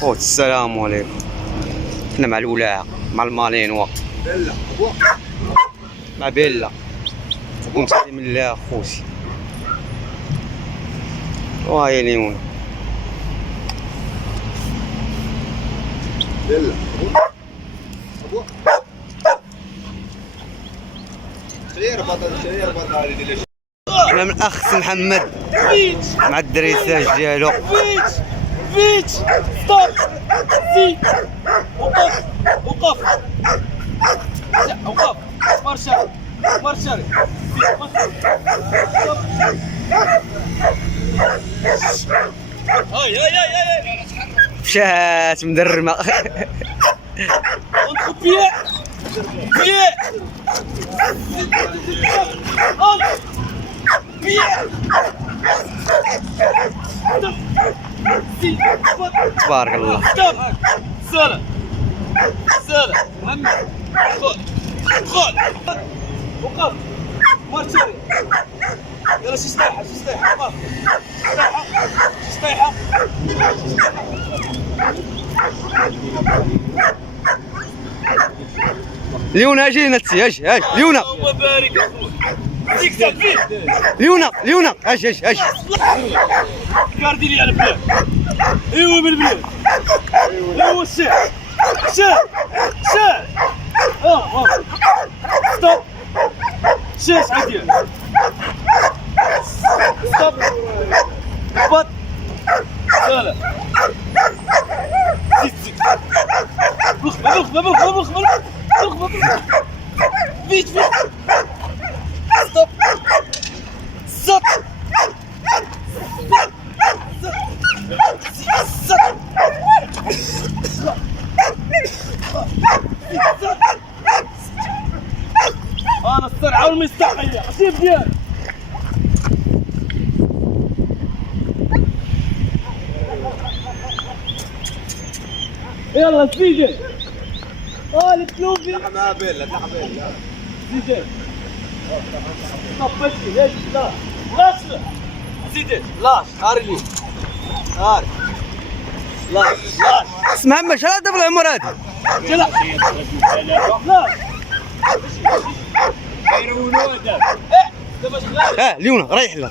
خوت السلام عليكم. حنا مع الولاعة مع المالينوا مع بيلا ومسلم الله خوتي. وهاي ليمون بيلا شرير بطل هذه. حنا من الاخ محمد مع الدريساج ديالو. فيت ستوب سي وقف وقف وقف مارشال هاي مشات مدرمه. اونتر بيي تبارك الله. سلام محمد خل وقف مارشال يلا شي سطيحه وقف سطيحه ليونا اجي هنا تسي اجي ليونا اللهم بارك اخويا تكسب فيه ليونا اجي كاردي لي على البلاد ايوا بالبلاد ايوا الشاه ستوب شاش عديان ستوب بط سلام بخ فيت ستوب انا السرعه والمستحيه حسيب ديالي يلا سيدي الكلوبي لحمة بيلا سيدي طبشتي ليش لاش سيدي لاش هارلي هار لاش اسمع محمد شحال هذا في العمر هذا؟ لا لاش يرونوا هذا دابا شغال ليونا رايح له.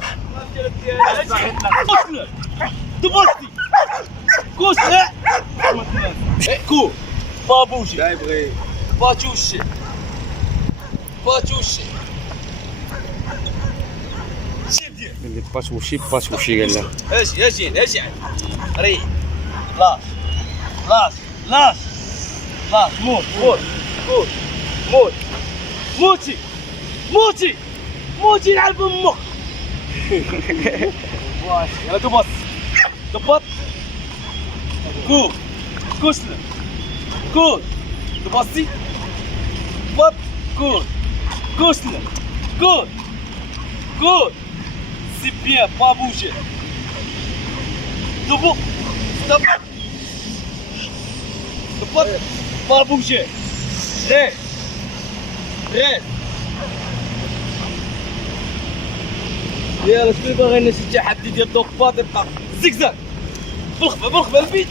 دبستي كوس كو بابوشي لا يبغي باتوشي شيب ديال اللي باتوشي قال له. اجي ريح لاش موتي يلعب بمخ يلا دبط كوسلة دبستي بط كوسلة سي بيان با بوجي دبط دبط با بوجي ريت يلا شكون باغي لنا شي تحدي ديال دوكبات يبقى زيكزاك بالخفه البيت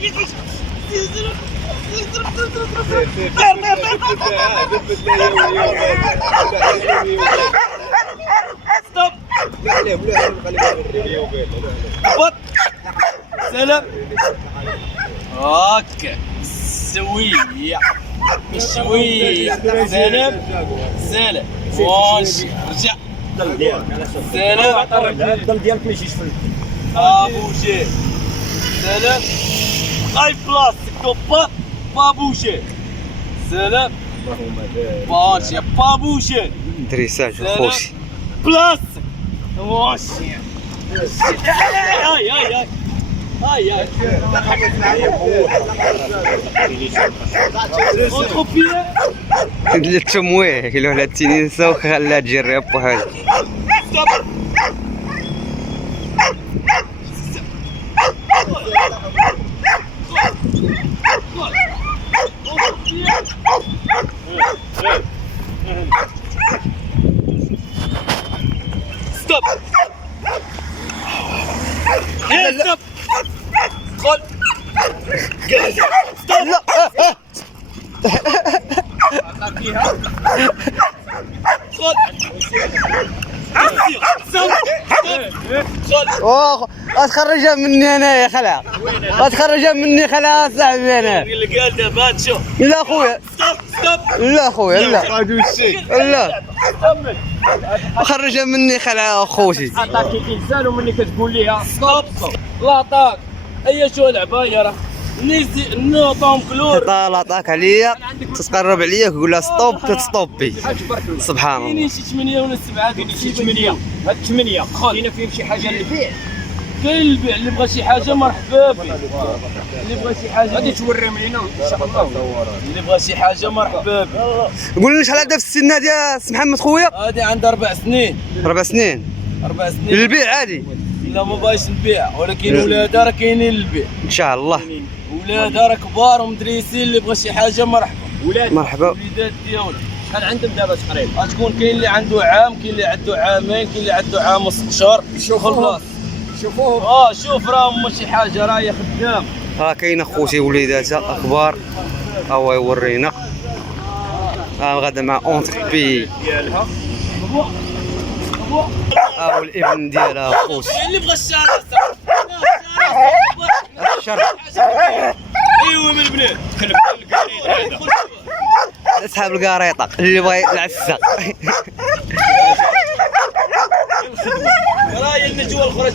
ستوب بط سلام اوكي شويه سلام ماشي رجع سلام الضل ديالك ما يجيش في بابوجي سلام هاي بلاستيك توبا بابوجي سلام ماشي بابوجي دريساج خوتي. بلاستيك ماشي هاي اونتر بيي التمويه كيلو على التنيسه وخلاها تجري بحال. ستوب خل لا فيها خذ خذ اوه اتخرجها مني انا يا خلا، اتخرجها مني خلا صاحبي انا. اللي قال ده بات شوف. لا اخويا ستوب لا اخويا لا لا كمل. خرجها مني خلا اخوتي. عطاك انسان ومني كتقول ليها ستوب لا عطاك اي شو لعبه يا راه نيزي نوطهم كلور طالعك عليا تتقرب عليا تقول لها ستوب تستوبي. سبحان كاينين الله. شي 8 ولا 7 كاين شي 8 هاد 8 خلينا فيهم شي حاجه للبيع. كاين البيع اللي بغى شي حاجه مرحبا به، اللي بغى شي حاجه غادي توريهم لينا ان شاء الله. اللي بغى شي حاجه مرحبا به. قول لي شحال عندها في السن هذه يا سي محمد خويا؟ هادي عندها 4 سنين 4 سنين 4 سنين للبيع عادي لا ما باغيش نبيع، ولكن ولادها راه كاينين للبيع، ان شاء الله. ولادها راه كبار ومدريسين، اللي بغى شي حاجه مرحبا. ولاد مرحبا. وليدات ديالنا شحال عندهم دابا تقريبا؟ غتكون كاين اللي عنده عام، كاين اللي عنده عامين، كاين اللي عنده عام و6 شهور. شوفوهم شوفوهم شوف راهم ماشي حاجه راهي خدام. ها كاين اخوتي وليداتها كبار، هو يورينا. ها غادا مع اونتر بي، ديالها ها هو الابن ديالها اخوتي. اللي بغى الشارع الشرق ايوا من البنات خلف القريد هذا. اصحاب القريطه اللي بغى العسه. راهي النجوى الخرج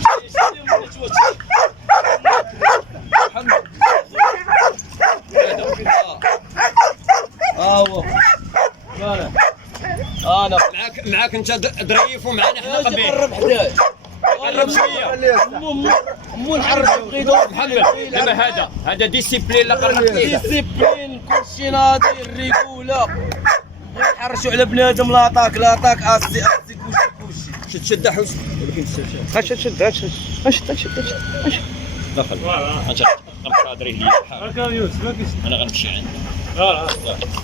النجوى محمد هو انا معاك انت ظريف ومعنا حنا اجي قبيل. قرب حدايا قرب شويه مو نحرك بقيدو محمد. دابا هذا ديسيبلين لا قربت ليه. ديسيبلين كلشي ناضي الرجوله، نحرشوا على بنادم لاطاك اسي كلشي شد حوس ولكن شد شد شد شد شد شد. دخل انت غنقادري ليا انا غنمشي عندك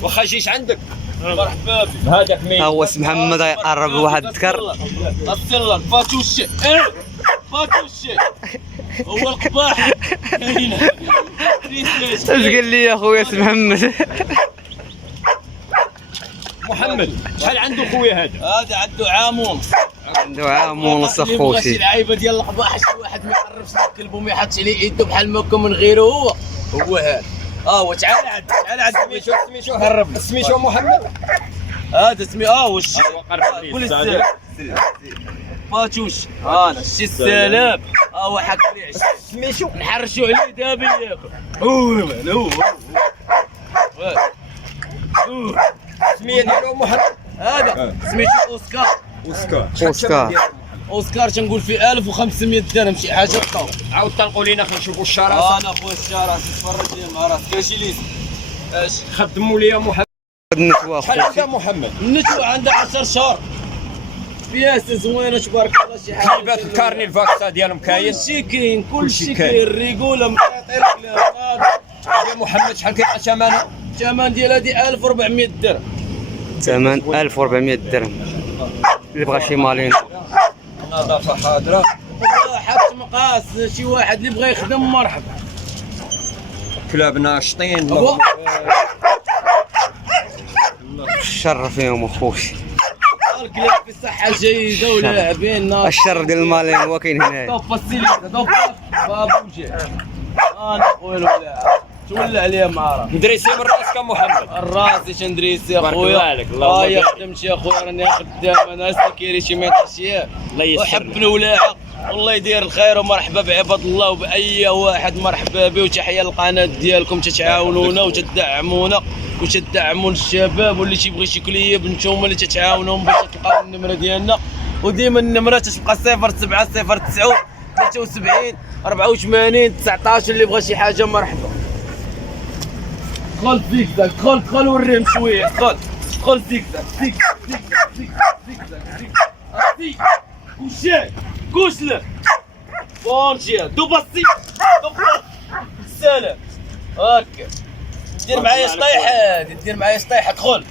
واخا جيش عندك. مرحبا بك. هذاك مين؟ ها هو سي محمد يقرب واحد الذكر. السلة فاتوشي فاتوشي هو القباح. اش قال لي يا خويا سي محمد؟ محمد شحال عنده خويا هذا؟ هذا عنده عام ونص. عنده عام ونص اللي بغى شي اخوتي. لعيبه ديال القباح، شي واحد ما يعرفش الكلب وما يحطش عليه يده بحال ما كان من غيره هو هذا. وتعال عاد سميتو هرب سميتو محمد. هذا سمي وش قرب لي قول السادة. السلام فاتوش انا شي السلام. حك لي سميتو نحرشوا عليه دابا ياكل. سميه ديالو محمد. هذا سميتو اوسكار. اوسكار اوسكار تنقول فيه 1500 درهم شي حاجه طاو. عاود تنقول لينا خلينا نشوفوا الشراسه. انا خويا الشارع تفرج لي مع راسك. كاين شي ليس اش خدموا لي محمد. النتوى شحال اخوتي. عنده محمد؟ النتوى عندها 10 شهور. بياس زوينه تبارك الله شي حاجه. جيبات الكارني الفاكسا ديالهم كاين. كلشي كاين كلشي كاين. كاين الريقوله مقاطع الكلام. يا محمد شحال كيبقى ثمنها؟ الثمن ديال هذه 1400 درهم. ثمن 1400 درهم. اللي بغى شي مالين نظافه حاضره. حط مقاس شي واحد اللي بغى يخدم مرحبا. كلاب ناشطين. هو. الشر فيهم اخوتي. الكلاب في صحه جيده ولاعبين ناس. الشر ديال المالين هو كاين هنا. طف السيليكا طف بابوجي. انا خويا الولاعه تولى عليه معرة. مدريسي من راسك محمد. الراس اش ندريس يا بارك خويا. الله عليك. الله يبارك. خدمت يا خويا راني خدام انا سكيري شي ما يطيش. الله يسر احب لك. الولاعه والله يدير الخير ومرحبا بعباد الله وباي واحد مرحبا به، وتحيه للقناه ديالكم تتعاونونا وتدعمونا وتدعموا الشباب، واللي تيبغي شي كليب نتوما اللي تتعاونوهم باش تلقاو النمره ديالنا. وديما النمره تتبقى 0709 73 84 19. اللي بغى شي حاجه مرحبا. دخل زيكزاك دخل وريهم شويه. دخل زيكزاك زيكزاك كوشله بونجي دوباسي سلام هكا. دير معايا شطيحه دير معايا شطيحه. دخل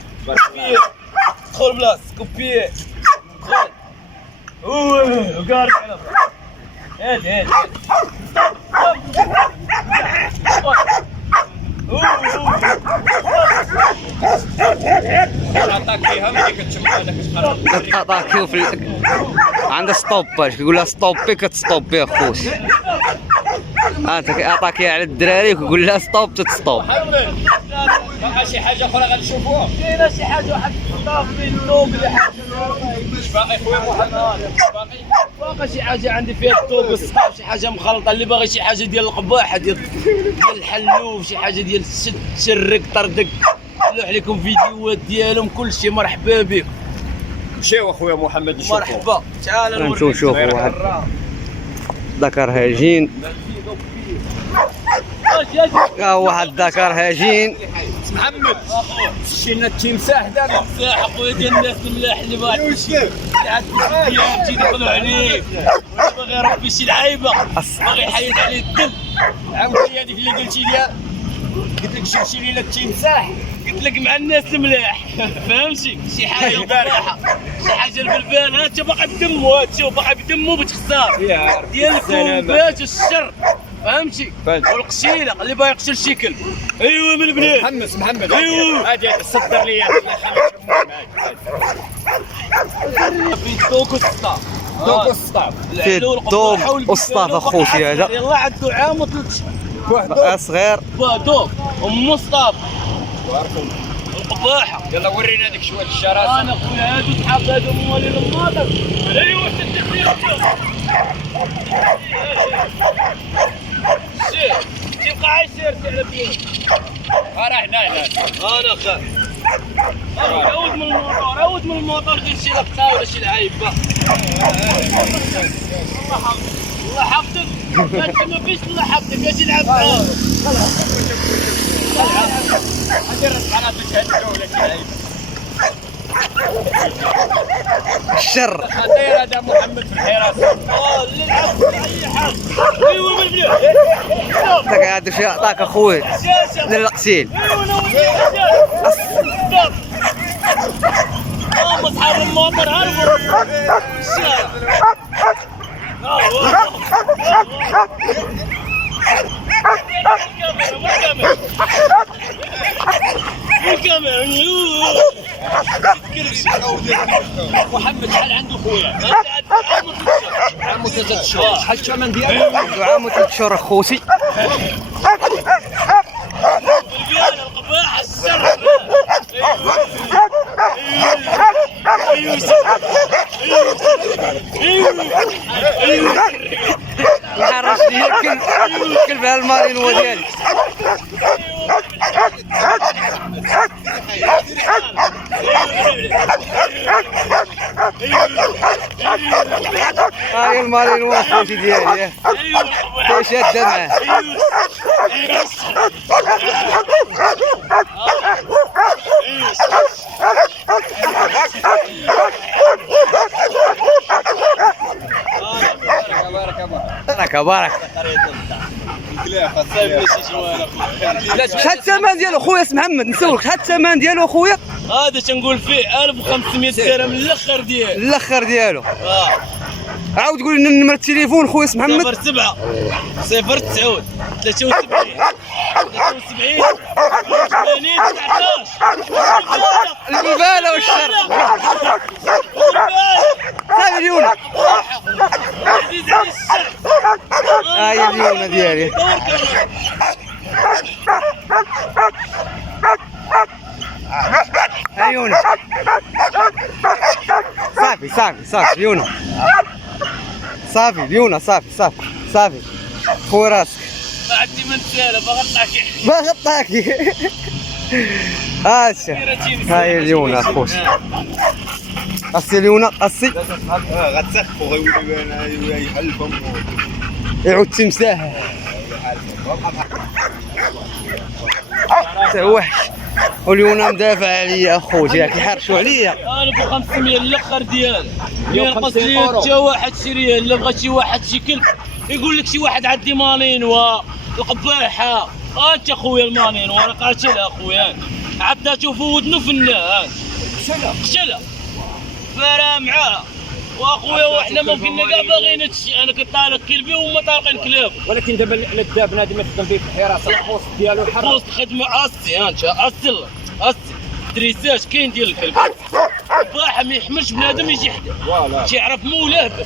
دخل بلاص كوبي دخل وقارب على هادي كتاكيها ملي كتشم هذاك الشهر كتعطاكيو عندها ستوباج كيقول لها ستوبي كتستوبي اخوتي. انت كيعطاكيها على الدراري وكيقول لها ستوب تتستوب. باقا شي حاجه اخرى غنشوفوها؟ كاينه شي حاجه واحد الطاف في الثوب ولا حاجه. واش باقي خويا محمد؟ باقي شي حاجه عندي فيها الثوب والصحاب، شي حاجه مخلطه. اللي باغي شي حاجه ديال القباحه ديال الحلوف، شي حاجه ديال تشرك طردك، نلوح لكم فيديوهات ديالهم كلشي. مرحبا بكم. مشيو اخويا محمد نشوفو. مرحبا. تعال نشوفوا واحد ذكر هاجين. واحد ذكر هاجين. محمد مشينا التمساح دابا. تمساح اخويا ديال الناس الملاح اللي باغي تجي يدخلوا عليك، باغي يربي شي لعيبه، باغي يحيد عليه الدم. عاوتاني هذيك اللي قلتي لي قلت لك شي ليله التمساح، قلت لك مع الناس الملاح فهمتي. شي حاجه البارحه، شي حاجه البلبان. ها انت باقي بدمو، ها تشوف باقي بدمو باختصار ديال الكومبات والشر فهمتي، والقشيله اللي باغي يقتل شي كلب. ايوا من البنات محمد ايوا هادي صدر لي في الدوك والسطاف. دوك السطاف في الدوق والسطاف اخوتي. هذا يلاه عنده عام وثلاث بقى صغير. دوك مصطفى القباحه. يلا ورينا هذيك شويه الشراسه. انا خويا هادو صحاب هادو موالين الماطر. ايوا شد التخفيف. سير تبقى عايشير على بيوت. راه هنا انا خا عود من الموطور، عود من الموطور دير شي لقطه ولا شي لعيبه. الله حفظك. ما فيش الله حفظك يا شي لعب معاه. هادي الرزق على تشهد ولا شي لعيبه. الشر خطير هذا محمد في الحراسه. اللي لعب اي حاجه. ايوا بالبنات. انت قاعد في عطاك اخوي للقتيل. ايوا نودي ستوب. اصحاب الموطر هربوا الشارع. محمد شحال عنده خويا؟ عام وثلاث شهور. شحال الثمن ديالو؟ عنده عام وثلاث شهور اخوتي. الرجال القباحه الشر. الحرش لي كلب المارين هو ديالي. هاي المارين هو اخوتي ديالي. شاده معاه. بارك شحال الثمن ديالو خويا محمد؟ نسولك شحال الثمن ديالو خويا؟ هذا تنقول فيه 1500 درهم الاخر ديالو. الاخر ديالو. عاود قول لنا نمرة التليفون خويا محمد. 07 09 73 73 80 19. البلباله والشر. صافي اليوم. عزيز على الشر. هاي اليوم ديالي. عيوني. صافي ليونا. صافي ليونا صافي فوق راسك. ما عندي من سالة بغطاكي. بغطاكي. هاشا هاي ليونا اخوتي. قصي ليونا قصي. غتسخفوا غيوليو يحلفهم يعود تمساح. وحش وليونا مدافع عليا اخوتي. ياك يحرشوا عليا. انا ب 500 الاخر ديال. ما ينقص لي حتى واحد شي ريال. الا بغى شي واحد شي كلب يقول لك شي واحد عندي مالينوا القباحه. انت اخويا المالينوا وانا قاتلها اخويا. عبدا تشوفوا ودنو فنان. خشله فارا معاها واخويا. وحنا ما كنا كاع باغيين هادشي. انا كنطالق كلبي وهما طالقين كلاب. ولكن دابا الداب بنادم يخدم فيه في الحراسه البوست ديالو الحراسه. بوست خدمه اسي. انت اسي الدريساج كاين ديال الكلب الصراحه ما يحملش بنادم يجي حدا تيعرف مولاه بس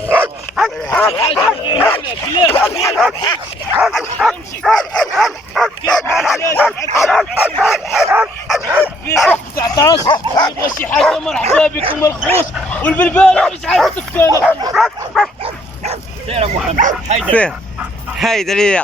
شي حاجه غير مولاه كلاب فهمتي كيف بنادم 19 يبغى شي حاجه مرحبا بكم الخوص والبلباله مش عارف سكانه سير محمد حيدر فيه هايدا ليا